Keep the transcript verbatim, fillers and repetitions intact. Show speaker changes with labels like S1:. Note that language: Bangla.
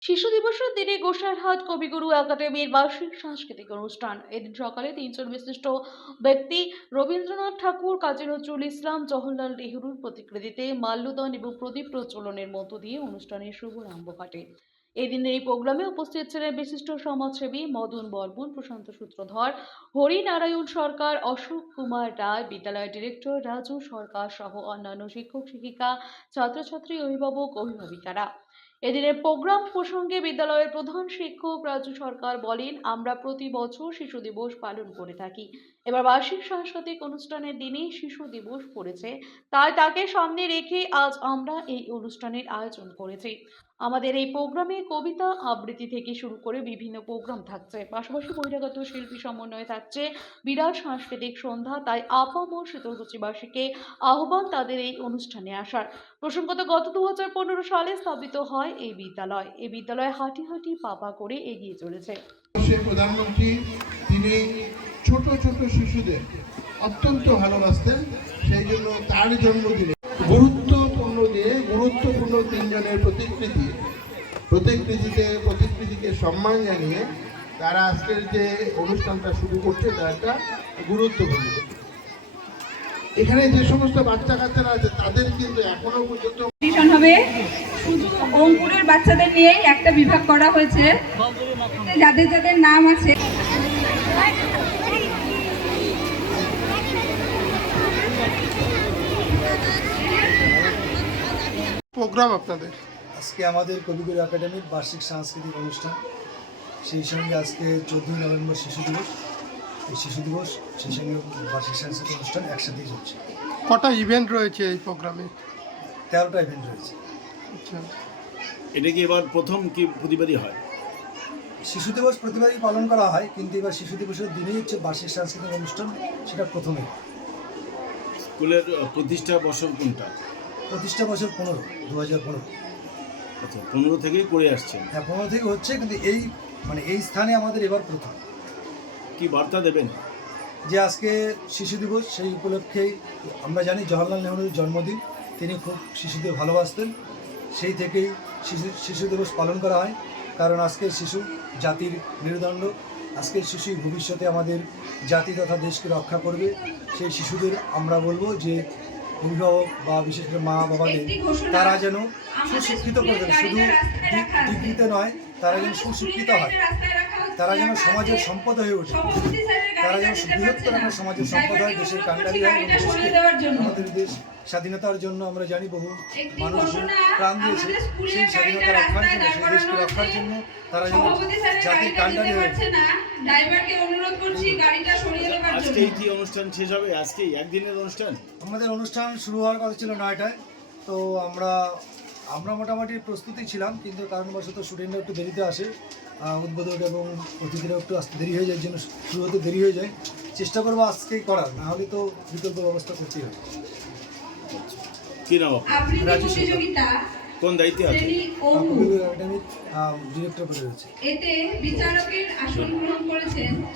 S1: শিশু দিবসের দিনে গোসাইরহাট কবিগুরু একাডেমির বার্ষিক সাংস্কৃতিক অনুষ্ঠান। এদিন সকালে তিনজন বিশিষ্ট ব্যক্তি রবীন্দ্রনাথ ঠাকুর, কাজী নজরুল ইসলাম, জওহরলাল নেহরুর প্রতিকৃতিতে মাল্যদান এবং প্রদীপ প্রজ্বলনের মধ্য দিয়ে অনুষ্ঠানের শুভারম্ভ ঘটে। এদিন এই প্রোগ্রামে উপস্থিত ছিলেন বিশিষ্ট সমাজসেবী মদন বর্মন, প্রশান্ত সূত্রধর, হরিনারায়ণ সরকার, অশোক কুমার রায়, বিদ্যালয়ের ডিরেক্টর রাজু সরকার সহ অন্যান্য শিক্ষক শিক্ষিকা, ছাত্রছাত্রী, অভিভাবক অভিভাবিকারা। এদিনের প্রোগ্রাম প্রসঙ্গে বিদ্যালয়ের প্রধান শিক্ষক রাজু সরকার বলেন, আমরা প্রতি বছর শিশু দিবস পালন করে থাকি। এবার বার্ষিক সাংস্কৃতিক অনুষ্ঠানের দিনে শিশু দিবস পড়েছে, তাই তাকে সামনে রেখে আজ আমরা এই অনুষ্ঠানের আয়োজন করেছি। আমাদের এই প্রোগ্রামে কবিতা আবৃত্তি থেকে শুরু করে বিভিন্ন প্রোগ্রাম থাকছে, পাশাপাশি বহিরাগত শিল্পী সমন্বয়ে থাকছে বিরাট সাংস্কৃতিক সন্ধ্যা। তাই আপামর শীতলকুচিবাসীকে আহ্বান তাদের এই অনুষ্ঠানে আসার। প্রসঙ্গত, গত দু হাজার পনেরো সালে স্থাপিত হয় এই বিদ্যালয়। এই বিদ্যালয় হাঁটি হাঁটি পাপা করে এগিয়ে চলেছে।
S2: প্রধানমন্ত্রী তিনি ছোট ছোট শিশুদের অত্যন্ত ভালোবাসতেন, সেই জন্য তার জন্মদিনে গুরুত্বপূর্ণ দিয়ে গুরুত্বপূর্ণ তিনজনের প্রতিকৃতি প্রতিকৃতিতে প্রতিকৃতিকে সম্মান জানিয়ে তারা আজকের যে অনুষ্ঠানটা শুরু করছে তা একটা গুরুত্বপূর্ণ। এখানে যে সমস্ত বাচ্চা কাচ্চারা আছে তাদের কিন্তু এখনো পর্যন্ত
S3: হবে শুধু অঙ্কুরের বাচ্চাদের নিয়েই একটা বিভাগ করা হয়েছে, যাদের যাদের নাম আছে।
S2: প্রোগ্রাম আপনাদের
S4: আজকে আমাদের কবিগুরু একাডেমির বার্ষিক সাংস্কৃতিক অনুষ্ঠান, সেই সঙ্গে আজকে চোদ্দোই নভেম্বর শিশু দিবস। এই শিশু দিবস সেই সঙ্গে বার্ষিক সাংস্কৃতিক অনুষ্ঠান একসাথেই চলছে।
S2: কটা ইভেন্ট রয়েছে এই প্রোগ্রামে?
S4: তেরোটা ইভেন্ট রয়েছে।
S2: আচ্ছা,
S5: এটা কি এবার প্রথম কি প্রতিবারই হয়?
S4: শিশু দিবস প্রতিবারই পালন করা হয়, কিন্তু এবার শিশু দিবসের দিনেই হচ্ছে বার্ষিক সাংস্কৃতিক অনুষ্ঠান, সেটা প্রথমে।
S5: স্কুলের প্রতিষ্ঠা বছর কোনটা?
S4: প্রতিষ্ঠা বছর পনেরো দু হাজার পনেরো
S5: আচ্ছা, পনেরো থেকেই করে আসছেন।
S4: হ্যাঁ, পনেরো থেকে হচ্ছে, কিন্তু এই মানে এই স্থানে আমাদের এবার প্রথম।
S5: কি বার্তা দেবেন?
S4: যে আজকে শিশু দিবস, সেই উপলক্ষেই আমরা জানি জওহরলাল নেহরুর জন্মদিন, তিনি খুব শিশুদের ভালোবাসতেন, সেই থেকেই শিশু শিশু দিবস পালন করা হয়। কারণ আজকের শিশু জাতির মেরুদণ্ড, আজকের শিশুই ভবিষ্যতে আমাদের জাতি তথা দেশকে রক্ষা করবে। সেই শিশুদের আমরা বলবো যে অভিভাবক বা বিশেষ করে মা বাবাদের তারা যেন সুশিক্ষিত করে দেয়, শুধু ডিগ্রিতে নয়, তারা যেন সুশিক্ষিত হয়, তারা যেন সমাজের সম্পদ হয়ে ওঠে, তারা যেন বৃহত্তর একটা সমাজের সম্পদ হয়, দেশের কাণ্ডারি হয় এবং দেশকে, আমাদের দেশ স্বাধীনতার জন্য আমরা জানি বহু মানুষ প্রাণ দিয়েছে, সেই স্বাধীনতা রক্ষার জন্য, সেই দেশকে রক্ষার জন্য তারা যেন জাতির কাণ্ডারি হয়ে ওঠে।
S5: আজকে কি অনুষ্ঠান শেষ হবে? আজকে একদিনের অনুষ্ঠান।
S4: আমাদের অনুষ্ঠান শুরু হওয়ার কথা ছিল নয়টায়, তো আমরা আমরা মোটামুটি প্রস্তুতি ছিলাম, কিন্তু কারণবশত স্টুডেন্টরা একটু দেরিতে আসে, উদ্বোধক এবং অতিথিরা একটু আসতে দেরি হয়ে যায়, জন্য শুরু হতে দেরি হয়ে যায়। চেষ্টা করবো আজকেই করার, না হলে তো বিকল্প ব্যবস্থা করতেই হবে।
S5: কি নাম?
S4: রাজু
S5: কোন দায়িত্বে আছে?
S4: কবিগুরু একাডেমির ডিরেক্টর পদে রয়েছে।
S3: এতে বিচারকের আসন গ্রহণ করেছেন